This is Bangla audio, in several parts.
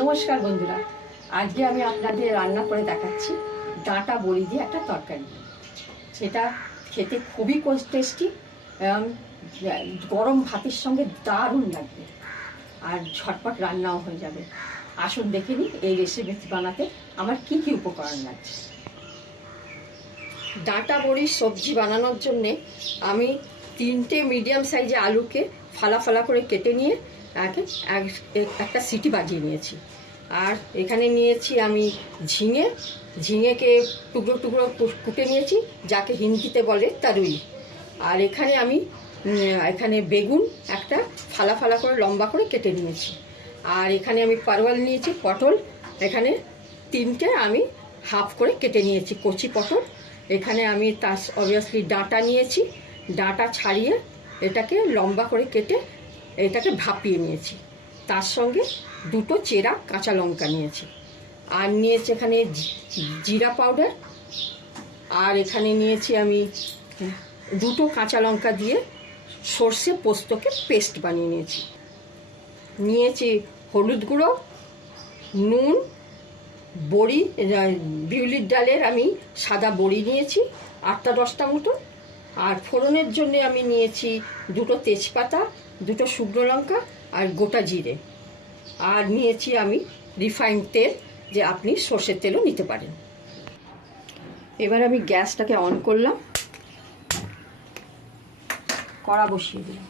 নমস্কার বন্ধুরা, আজকে আমি আপনাদের রান্না করে দেখাচ্ছি ডাঁটা বড়ি দিয়ে একটা তরকারি। সেটা খেতে খুবই টেস্টি এবং গরম ভাতের সঙ্গে দারুণ লাগবে আর ঝটপট রান্নাও হয়ে যাবে। আসুন দেখে নিই এই রেসিপি বানাতে আমার কি কি উপকরণ লাগছে। ডাঁটা বড়ির সবজি বানানোর জন্যে আমি 3টে মিডিয়াম সাইজে আলুকে ফালা ফালা করে কেটে নিয়ে একটা সিটি বাজিয়ে নিয়েছি। আর এখানে নিয়েছি আমি ঝিঙেকে টুকরো টুকরো কুটে নিয়েছি, যাকে হিন্দিতে বলে তরুই। আর এখানে বেগুন একটা ফালা ফালা করে লম্বা করে কেটে নিয়েছি। আর এখানে আমি পারওয়াল নিয়েছি, পটল এখানে 3টে আমি হাফ করে কেটে নিয়েছি, কচি পটল। এখানে আমি তার অবভিয়াসলি ডাঁটা নিয়েছি, ডাঁটা ছাড়িয়ে এটাকে লম্বা করে কেটে এটাকে ভাপিয়ে নিয়েছি। তার সঙ্গে 2টো চেরা কাঁচা লঙ্কা নিয়েছি। আর নিয়েছি এখানে জিরা পাউডার। আর এখানে নিয়েছি আমি 2টো কাঁচা লঙ্কা দিয়ে সর্ষে পোস্তকে পেস্ট বানিয়ে নিয়েছি হলুদ গুঁড়ো, নুন, বড়ি, বিউলির ডালের আমি সাদা বড়ি নিয়েছি 8-10টা মতো। আর ফোড়নের জন্য আমি নিয়েছি 2টো তেজপাতা, 2টো শুকনো লঙ্কা আর গোটা জিরে। আর নিয়েছি আমি রিফাইন্ড তেল, যে আপনি সর্ষের তেলও নিতে পারেন। এবার আমি গ্যাসটাকে অন করলাম, কড়া বসিয়ে দিলাম।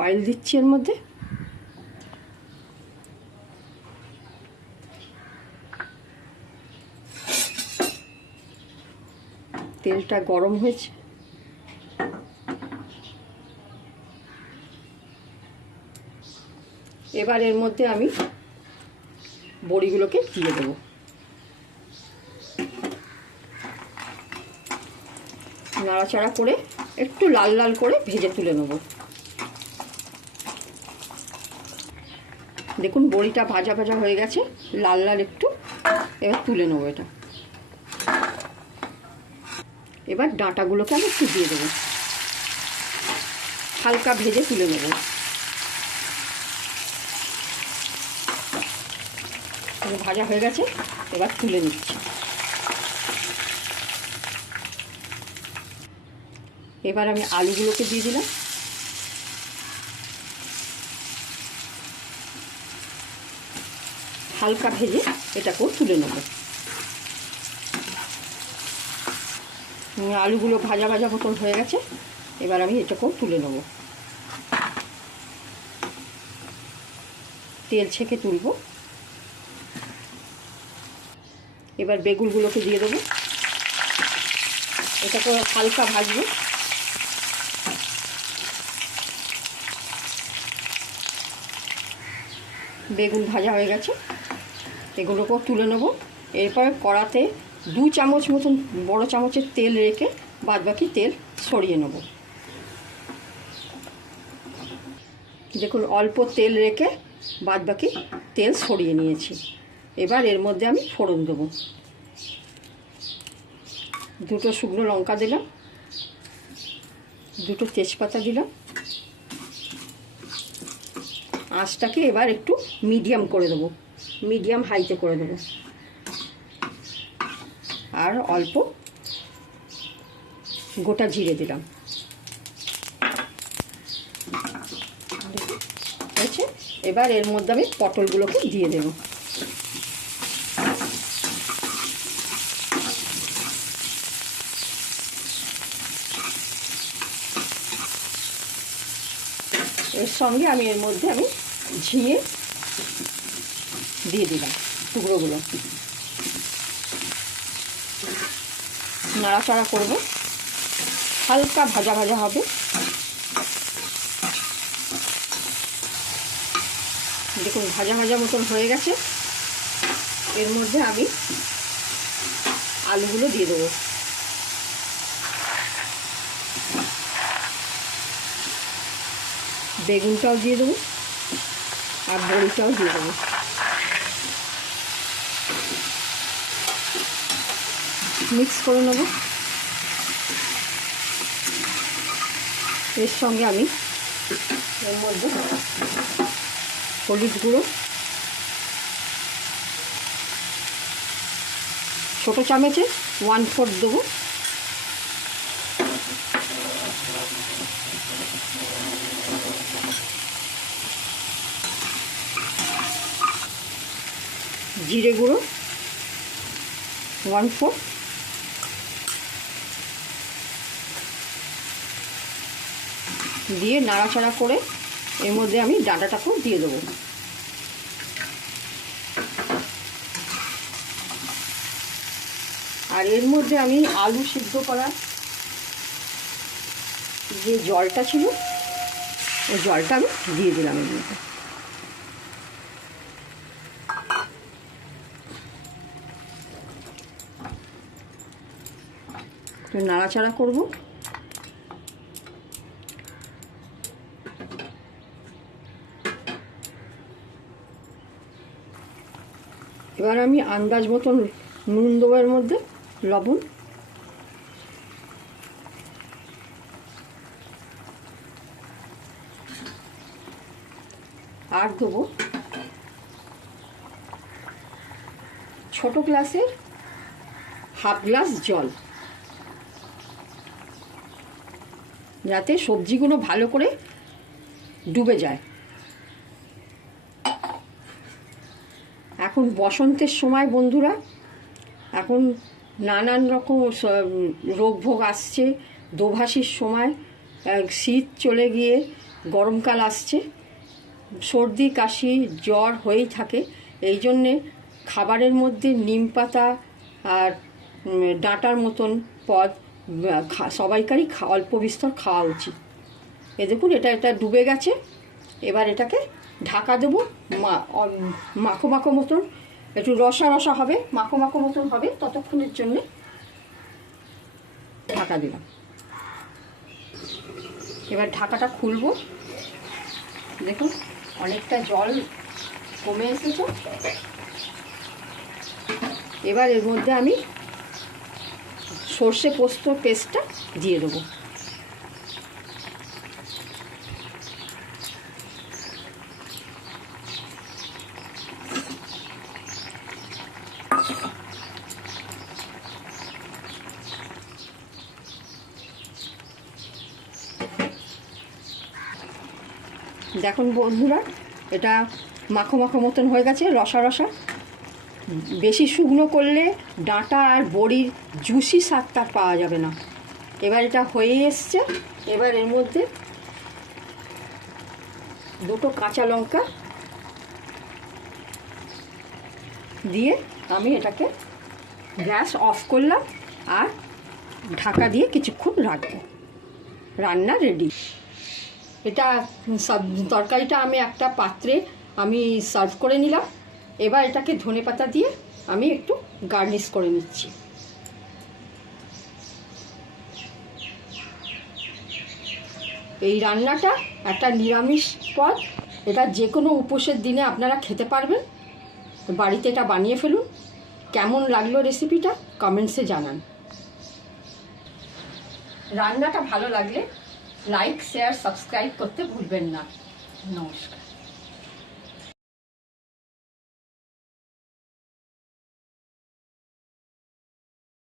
অয়েল দিচ্ছি এর মধ্যে। তেলটা গরম হয়েছে। এবার এর মধ্যে আমি বড়িগুলোকে দিয়ে দেবো। নাড়াচাড়া করে একটু লাল লাল করে ভেজে তুলে নেব। দেখুন বড়িটা ভাজা ভাজা হয়ে গেছে, লাল লাল একটু। এবার তুলে নেবো এটা। এবার ডাঁটাগুলোকে আমি একটু দিয়ে দেবো, হালকা ভেজে তুলে নেব। ভাজা হয়ে গেছে, এবার তুলে নিচ্ছি। এবার আমি আলুগুলোকে দিয়ে দিলাম। হালকা ভেজে এটাকেও তুলে নেব। আলুগুলো ভাজা ভাজা মতন হয়ে গেছে, এবার আমি এটাকেও তুলে নেব। তেল ছেঁকে তুলব। এবার বেগুনগুলোকে দিয়ে দেবো, এটাকে হালকা ভাজবো। বেগুন ভাজা হয়ে গেছে, এগুলোকেও তুলে নেব। এরপর কড়াতে 2 চামচ মতন বড় চামচের তেল রেখে বাদবাকি তেল সরিয়ে নেব। দেখুন অল্প তেল রেখে বাদবাকি তেল সরিয়ে নিয়েছি। এবার এর মধ্যে আমি ফোড়ন দেবো। 2টো শুকনো লঙ্কা দিলাম, 2টো তেজপাতা দিলাম। আঁচটাকে এবার একটু মিডিয়াম করে দেবো, মিডিয়াম হাইতে করে দেবো। আর অল্প গোটা জিরে দিলাম। হয়েছে, এবার এর মধ্যে আমি পটলগুলোকে দিয়ে দেবো। এর সঙ্গে এর মধ্যে ঝিঙে দিয়ে দিলাম টুকরোগুলো। নাড়াচাড়া করব, হালকা ভাজা ভাজা হবে। দেখুন ভাজা ভাজা মতন হয়ে গেছে। এর মধ্যে আমি আলুগুলো দিয়ে দেবো। বেগুনটাও দিয়ে দেবো আর বড়িটাও দিয়ে দেবো। মিক্স করে নেব। এর সঙ্গে আমি এর মধ্যে হলুদ গুঁড়ো ছোটো চামচে 1/4 দেবো, জিরে গুঁড়ো 1/4, দিয়ে নাড়াচাড়া করে এর মধ্যে আমি ডাঁটাটাকেও দিয়ে দেবো। আর এর মধ্যে আমি আলু সিদ্ধ করা যে জলটা ছিল ওই জলটা আমি দিয়ে দিলাম এর মধ্যে। তো নাড়াচাড়া করব। এবার আমি আন্দাজ মতন নুন দেবো এর মধ্যে, লবণ, আর দেবো ছোট গ্লাসের 1/2 গ্লাস জল, যাতে সবজিগুলো ভালো করে ডুবে যায়। এখন বসন্তের সময় বন্ধুরা, এখন নানান রকম রোগ ভোগ আসছে, দোভাষীর সময়, শীত চলে গিয়ে গরমকাল আসছে, সর্দি কাশি জ্বর হয়েই থাকে। এই জন্যে খাবারের মধ্যে নিম পাতা আর ডাঁটার মতন পদ সবাইকারই অল্প বিস্তর খাওয়া উচিত। এ দেখুন এটা ডুবে গেছে। এবার এটাকে ঢাকা দেবো, মাখো মাখো মতন, একটু রসা রসা হবে, মাখো মাখো মতন হবে, ততক্ষণের জন্যে ঢাকা দিলাম। এবার ঢাকাটা খুলবো। দেখুন অনেকটা জল কমে এসেছে। এবার এর মধ্যে আমি সর্ষে পোস্ত পেস্টটা দিয়ে দেবো। দেখুন বন্ধুরা, এটা মাখো মাখো মতন হয়ে গেছে, রসা রসা। বেশি শুকনো করলে ডাঁটা আর বড়ির জুসি স্বাদটা পাওয়া যাবে না। এবার এটা হয়ে এসছে। এবার এর মধ্যে 2টো কাঁচা লঙ্কা দিয়ে আমি এটাকে গ্যাস অফ করলাম আর ঢাকা দিয়ে কিছুক্ষণ রাখবো। রান্না রেডি। এটা তরকারিটা আমি একটা পাত্রে আমি সার্ভ করে নিলাম। এবার এটাকে ধনেপাতা দিয়ে আমি একটু গার্নিশ করে নিচ্ছি। এই রান্নাটা একটা নিরামিষ পদ, এটা যে কোনো উপোসের দিনে আপনারা খেতে পারবেন। বাড়িতে এটা বানিয়ে ফেলুন। কেমন লাগলো রেসিপিটা কমেন্টসে জানান। রান্নাটা ভালো লাগলে লাইক শেয়ার সাবস্ক্রাইব করতে ভুলবেন না। নমস্কার।